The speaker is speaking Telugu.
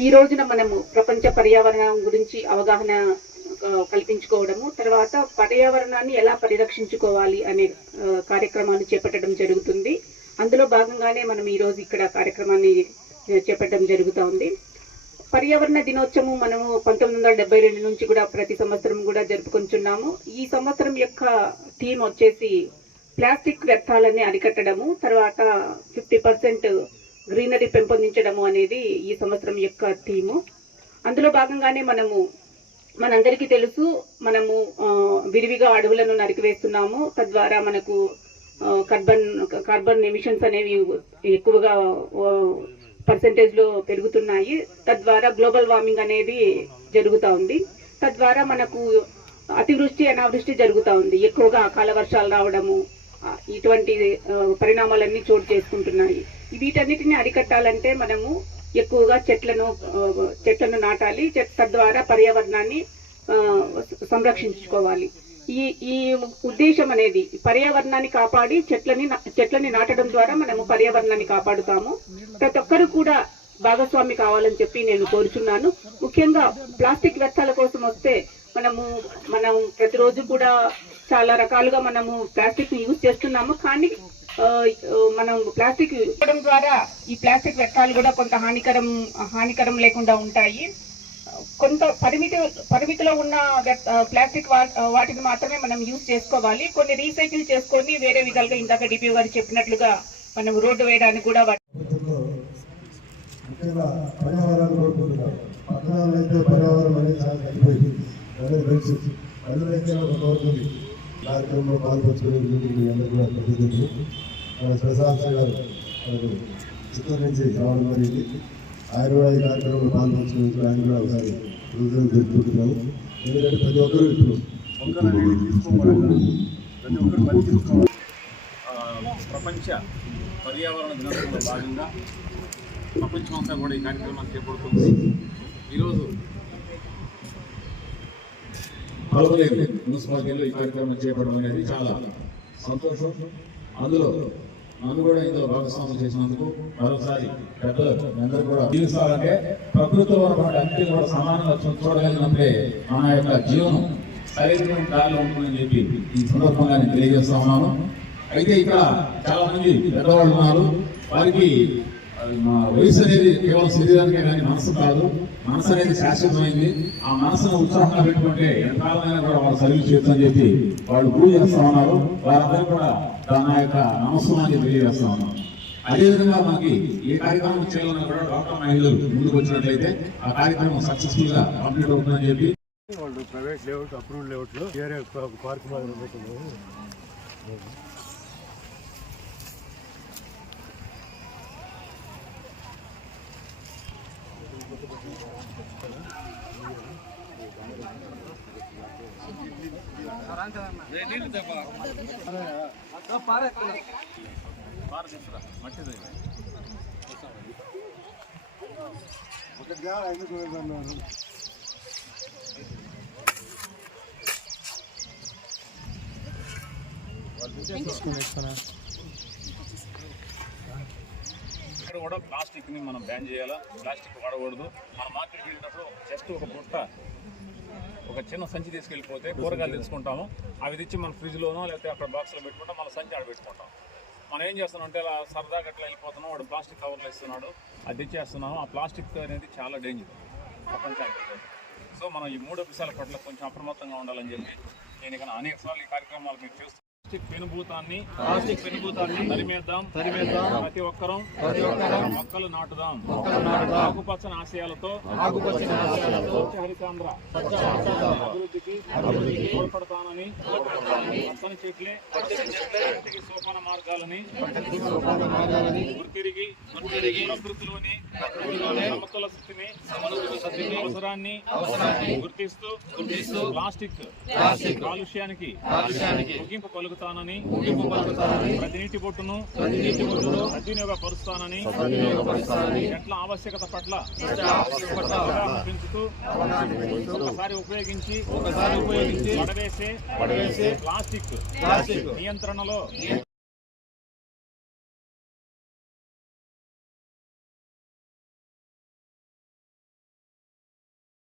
ఈ రోజున మనము ప్రపంచ పర్యావరణం గురించి అవగాహన కల్పించుకోవడము తర్వాత పర్యావరణాన్ని ఎలా పరిరక్షించుకోవాలి అనే కార్యక్రమాన్ని చేపట్టడం జరుగుతుంది. అందులో భాగంగానే మనం ఈరోజు ఇక్కడ కార్యక్రమాన్ని చేపట్టడం జరుగుతూ ఉంది. పర్యావరణ దినోత్సవం మనము పంతొమ్మిది వందల డెబ్బై రెండు నుంచి కూడా ప్రతి సంవత్సరం కూడా జరుపుకుంటున్నాము. ఈ సంవత్సరం యొక్క థీమ్ వచ్చేసి ప్లాస్టిక్ వ్యర్థాలని అరికట్టడము తర్వాత ఫిఫ్టీ పర్సెంట్ గ్రీనరీ పెంపొందించడము అనేది ఈ సంవత్సరం యొక్క థీము. అందులో భాగంగానే మనము మనందరికీ తెలుసు మనము విరివిగా అడవులను నరికివేస్తున్నాము. తద్వారా మనకు కార్బన్ కార్బన్ ఎమిషన్స్ అనేవి ఎక్కువగా పర్సంటేజ్లో పెరుగుతున్నాయి. తద్వారా గ్లోబల్ వార్మింగ్ అనేది జరుగుతూ ఉంది. తద్వారా మనకు అతివృష్టి అనావృష్టి జరుగుతూ ఉంది. ఎక్కువగా అకాల వర్షాలు రావడము ఇటువంటి పరిణామాలన్నీ చోటు చేసుకుంటున్నాయి. వీటన్నిటిని అరికట్టాలంటే మనము ఎక్కువగా చెట్లను చెట్లను నాటాలి. చెట్- తద్వారా పర్యావరణాన్ని సంరక్షించుకోవాలి. ఈ ఈ ఉద్దేశం అనేది పర్యావరణాన్ని కాపాడి చెట్లని చెట్లని నాటడం ద్వారా మనము పర్యావరణాన్ని కాపాడుతాము. ప్రతి ఒక్కరు కూడా భాగస్వామి కావాలని చెప్పి నేను కోరుచున్నాను. ముఖ్యంగా ప్లాస్టిక్ వ్యర్థాల కోసం వస్తే మనము మనం ప్రతిరోజు కూడా చాలా రకాలుగా మనము ప్లాస్టిక్ యూజ్ చేస్తున్నాము. కానీ మనం ప్లాస్టిక్ ఇవ్వడం ద్వారా ఈ ప్లాస్టిక్ వ్యర్థాలు కూడా కొంత హానికరం హానికరం లేకుండా ఉంటాయి. కొంత పరిమితి పరిమితిలో ఉన్న ప్లాస్టిక్ వా- వాటిని మాత్రమే మనం యూజ్ చేసుకోవాలి. కొన్ని రీసైకిల్ చేసుకొని వేరే విధాలుగా ఇందాక డిపి గారు చెప్పినట్లుగా మనం రోడ్డు వేయడానికి కూడా వాటి- అయితే పర్యావరణం అనేది చాలా కార్యక్రమంలో పాల్పంచుకునే మీ అందరూ కూడా కృతజ్ఞతలు మన ప్రసాద్ గారు మనకు చిత్తూరు నుంచి రావడం జరిగింది. ఆయన కూడా ఈ కార్యక్రమంలో పాల్పంచుకునేందుకు ఆయన కూడా ఒకసారి కృతజ్ఞతలు తెలుపుకుంటున్నాము ఎందుకంటే ప్రతి ఒక్కరు ఇప్పుడు ప్రతి ఒక్కరు పని తీసుకోవాలి ప్రపంచ పర్యావరణ దినోత్సవంలో భాగంగా ప్రపంచం అంతా కూడా ఈ కార్యక్రమాన్ని చేపడుతుంది. ఈరోజు పాల్గొనేది మున్సిపాలిటీలో ఈ కార్యక్రమం చేపడడం అనేది చాలా సంతోషం. అందులో నన్ను కూడా ఇందులో భాగస్వామ్యం చేసినందుకు మరోసారి పెద్దలు అందరూ కూడా జీవిస్తారంటే ప్రకృతిలో ఉన్నటువంటి అన్ని కూడా సమానంగా చూడగలిగినప్పుడే మన యొక్క జీవనం శరీరం దారిలో ఉంటుందని చెప్పి ఈ సందర్భంగా నేను తెలియజేస్తా ఉన్నాను. అయితే ఇక్కడ చాలా మంది పెద్దవాళ్ళు ఉన్నారు. వారికి అది మా వయసు అనేది కేవలం శరీరానికి కానీ మనసు కాదు. మనసు అనేది శాశ్వతమైంది. ఆ మనసును ఉత్సాహంగా పెట్టుకుంటే ఎంతకాలమైనా కూడా వాళ్ళు సర్వీస్ చేయొచ్చని చెప్పి వాళ్ళు పూజ చేస్తా ఉన్నారు. వాళ్ళందరూ కూడా తన యొక్క నమస్కారాన్ని తెలియజేస్తా ఉన్నారు. అదేవిధంగా మనకి ఏ కార్యక్రమం చేయాలన్నా కూడా డాక్టర్ మహిళలు ముందుకు వచ్చినట్లయితే ఆ కార్యక్రమం సక్సెస్ఫుల్గా కంప్లీట్ అవుతుందని చెప్పి వాళ్ళు ప్రైవేట్ లేఅవుట్ అప్రూవ్డ్ లేఅవుట్లో వేరే పార్క్ మాదిరి ఇక్కడ కూడా ప్లాస్టిక్ని మనం బ్యాన్ చేయాలా? ప్లాస్టిక్ వాడకూడదు. మన మార్కెట్కి వెళ్ళినప్పుడు జస్ట్ ఒక బుట్ట ఒక చిన్న సంచి తీసుకెళ్ళిపోతే కూరగాయలు తెచ్చుకుంటాము. అవి తెచ్చి మన ఫ్రిడ్జ్లోనో లేకపోతే అక్కడ బాక్స్లో పెట్టుకుంటాం. మన సంచి ఆడ పెట్టుకుంటాం. మనం ఏం చేస్తున్నాం అంటే అలా సరదాగా అట్లా వెళ్ళిపోతున్నాం. వాడు ప్లాస్టిక్ కవర్లు ఇస్తున్నాడు అది తెచ్చేస్తున్నాము. ఆ ప్లాస్టిక్ అనేది చాలా డేంజర్ ప్రపంచానికి. సో మనం ఈ మూడు విషయాల పట్ల కొంచెం అప్రమత్తంగా ఉండాలని చెప్పి నేను ఇక అనేక సార్లు ఈ కార్యక్రమాలు మీరు చేస్తూ ప్లాస్టిక్ పెనుభూతాన్ని ప్లాస్టిక్ పెనుభూతాన్ని తరిమేద్దాం. తరిమేద్దాం. ప్రతి ఒక్కరం ప్రతి ఒక్కరం మొక్కలు నాటుదాం. మొక్కలు నాటుదాం. ఆకుపచ్చని ఆశయాలతో ఆకుపచ్చని ఆశయాలతో హరితాంధ్ర అభివృద్ధికి అభివృద్ధికి తోడ్పడతానని పచ్చని చెట్లే పచ్చని సోపాన మార్గాలని సోపాన మార్గాలని గుర్తిరిగి గుర్తిరిగి ప్రకృతిలోని ప్రకృతిలోని సమతుల స్థితిని సమతుల స్థితిని అవసరాన్ని అవసరాన్ని గుర్తిస్తూ గుర్తిస్తూ ప్లాస్టిక్ ప్లాస్టిక్ కాలుష్యానికి కాలుష్యానికి ముగింపు పలుకుతానని ముగింపు పలుకుతానని ప్రతి నీటి బొట్టును సద్వినియోగపరుస్తానని చెట్ల ఆవశ్యకత పట్ల పెంచుతూ ఒకసారి ఉపయోగించి ఒకసారి ఉపయోగించి పడవేసే ప్లాస్టిక్ నియంత్రణలో